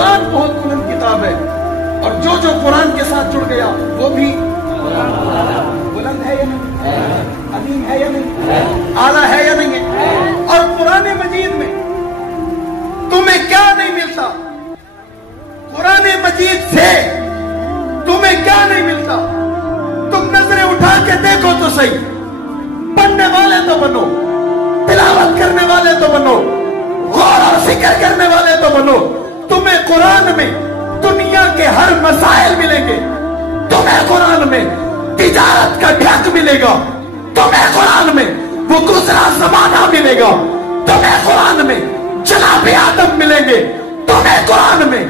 कुरान बहुत बुलंद किताब है, और जो जो कुरान के साथ जुड़ गया वो भी बुलंद है या नहीं, अजीम है या नहीं, आला है या नहीं है। और कुरान मजीद में तुम्हें क्या नहीं मिलता, कुरान मजीद से तुम्हें क्या नहीं मिलता। तुम नजरें उठा के देखो तो सही, पढ़ने वाले तो बनो, तिलावत करने वाले तो बनो, गौर और फिक्र करने वाले तो बनो। तुम्हें कुरान में दुनिया के हर मसाइल मिलेंगे, तुम्हें कुरान में तिजारत का ढक मिलेगा, तुम्हें कुरान में वो गुजरा जमाना मिलेगा, तुम्हें कुरान में जनाबे आदम मिलेंगे, तुम्हें कुरान में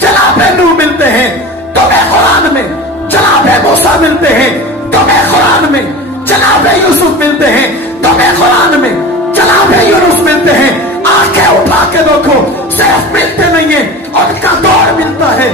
जनाबे नूह मिलते हैं, तुम्हें कुरान में जनाबे मूसा मिलते हैं, तुम्हें कुरान में जनाबे यूसुफ मिलते हैं, तुम्हें कुरान में जनाबे यूनुस मिलते हैं। आंखें उठा के देखो, सिर्फ मिलते नहीं है, उनका दौर मिलता है,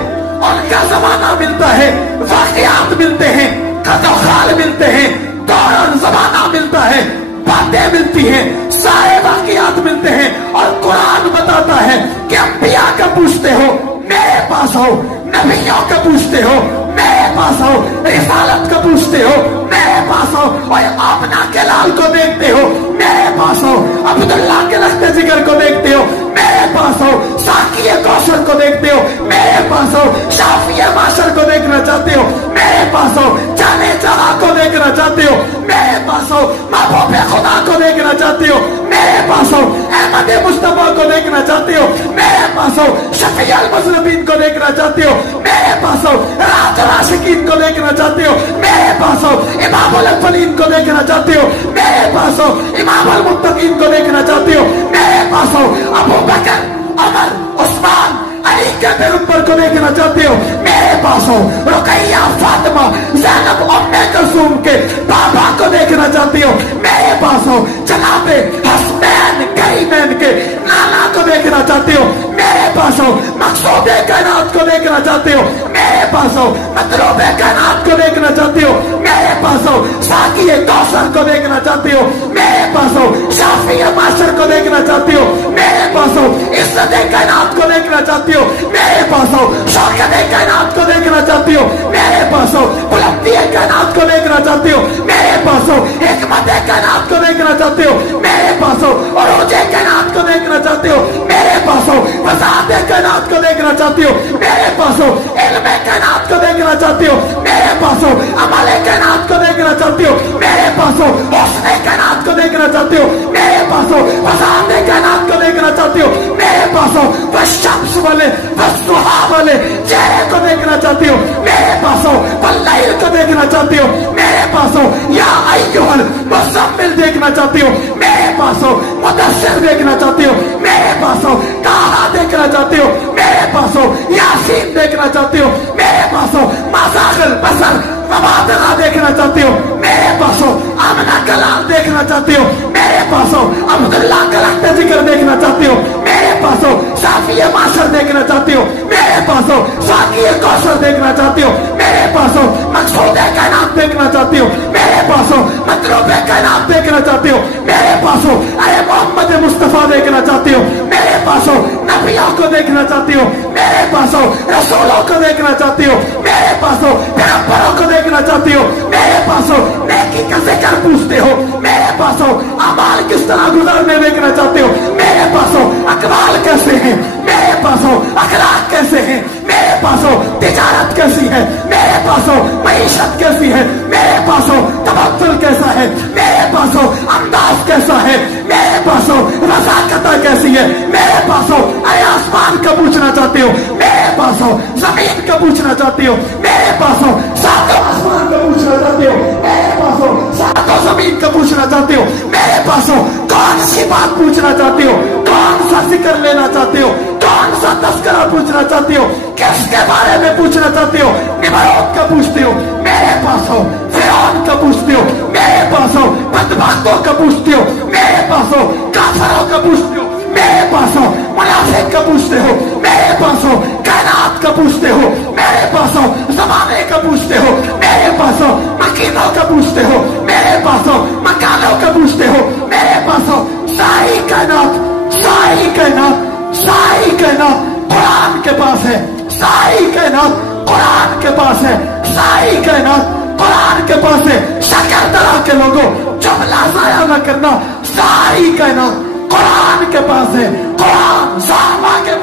उनका जमाना मिलता है, वाकयात मिलते हैं, कदोखाल मिलते हैं, दौर और जमाना मिलता है, बातें मिलती हैं, सारे वाकयात मिलते हैं। और कुरान बताता है कि अंबिया का पूछते हो मेरे पास आओ, नबियों का पूछते हो मेरे पास आओ, रिसालत का पूछते हो मेरे पास आओ, और अपना के लाल को देखते हो मेरे पास आओ, अब्दुल्ला के रखते जिगर को देखते हो मेरे पास आओ, साकिया कौशल को देखते हो मेरे पास आओ, शाफिया माशर को देखना चाहते हो मेरे पास आओ, जाने जहा को देखना चाहते हो मेरे पास आओ, महबूब खुदा को देखना चाहते हो मेरे पास आओ, अहमद मुस्तफा को देखना चाहते हो मेरे पास आओ, शफी अल मुज़लिमीन को देखना चाहते हो मेरे पास आओ, राज राशिकीन को देखना चाहते हो मेरे पास आओ, इमाम अल फलीन को देखना चाहते हो मेरे पास आओ, इमाम अल मुत्तकीन को देखना चाहते हो मेरे पास आओ, अबू बकर, उमर, उस्मान, अली के पैगंबर को देखना चाहते हो मेरे पास हो, रुकैया, फातिमा, ज़ैनब, उम्मे कुलसूम के बाबा को देखना चाहते हो मेरे पास हो, जनाबे हसनैन करीमैन के नाना को देखना चाहते हो मेरे पास हो, मकसूद कायनात को देखना चाहते हो मेरे पास हो, मतलूब कायनात को देखना चाहते हो मेरे पास हो, साकी कौसर को देखना चाहते हो मेरे पास हो, शाफी माशर को देखना चाहते हो मेरे पास हो, इज्जत कायनात को देखना चाहते हो मेरे पास हो, शौकत कायनात को देखना चाहते हो मेरे पास हो, बुलंदी कायनात को देखना चाहते हो मेरे पास हो, हिकमत कायनात को देखना चाहते हो मेरे पास हो, उरूज कायनात को देखना चाहते हो मेरे पास हो, वसात कायनात को देखना चाहते हो मेरे पास हो, इल्म कायनात को देखना चाहते हो मेरे पास हो, अमल कायनात को देखना चाहते हो मेरे पास हो, हुस्न कायनात को देखना चाहते हो मेरे पास हो, वसात कायनात को देखना चाहते हो मेरे पास हो, वशम्स वाले वस्सुहा वाले चेहरे को देखना चाहते हो मेरे पास हो, वल्लैल को देखना चाहते हो मेरे पास हो, या अय्युहल मुज़म्मिल देखना चाहते हो मेरे पास हो, मुदस्सिर देखना चाहते हो मेरे पास हो, ताहा देखना चाहते हो मेरे पास हो, यासीन देखना चाहते हो मेरे पास हो, मज़ाक़िल बसर मबादरा देखना चाहते हो मेरे पास हो, आमना कलाम देखना चाहते हो मेरे पास हो, अब्दुल्ला का रखते जिक्र देखना चाहते हो मेरे पास हो, साफिया माशर देखना चाहते हो मेरे पास हो, साकिया कौशल देखना चाहते हो मेरे पास हो, मकसूद कायनात देखना चाहते हो मेरे पास हो, मतलूब कायनात देखना चाहते हो मेरे पास हो, अरे मोहम्मद मुस्तफा देखना चाहते हो मेरे पास हो, नबियों को देखना चाहते हो मेरे पास हो, रसूलों को देखना चाहते हो मेरे पास हो, पैगंबरों को देखना चाहते हो मेरे पास हो, नेकी का जिक्र पूछते हो मेरे पास हो, अमाल किस तरह गुजरने देखना चाहते हो मेरे पास हो, अकवाल कैसे हैं मेरे पास हो, अखलाक कैसे हैं मेरे पास हो, तिजारत कैसी है मेरे पास हो, मईशत कैसी है मेरे पास हो, तवक्कुल कैसा है मेरे पास हो, अंदाज कैसा है मेरे पास हो, रज़ाकत कैसी है मेरे पास हो, अरे आसमान का पूछना चाहते हो मेरे पास हो, जमीन का पूछना चाहते हो मेरे पास हो, सातों आसमान का पूछना चाहते हो मेरे पास हो, सातों जमीन का पूछना चाहते हो मेरे पास हो, कौन सी बात पूछना चाहते हो, कौन सा जिक्र लेना चाहते हो, कौन सा तस्करा पूछना चाहते हो, किसके बारे में पूछना चाहते हो, निमरूद का पूछते हो मेरे पास हो, फिरौन का पूछते हो मेरे पास हो, बदबख्तों का पूछते हो मेरे पास हो, काफिरों का पूछते हो मेरे पास हो, मुनाफिक का पूछते हो मेरे पास हो, कायनात का पूछते हो मेरे पास हो, ज़माने का पूछते हो मेरे पास हो, मकीनों का पूछते हो मेरे पास हो, मकानों का पूछते हो मेरे पास हो, सारी कायनात सारी कायनात सारी कायनात कुरान के पास पास है, सारी कायनात कुरान के पास है, सारी कायनात कुरान के पास है। शकरदरा के लोगों जुमला जाया न करना, सारी कायनात कुरान के पास है। कुरान साहबा के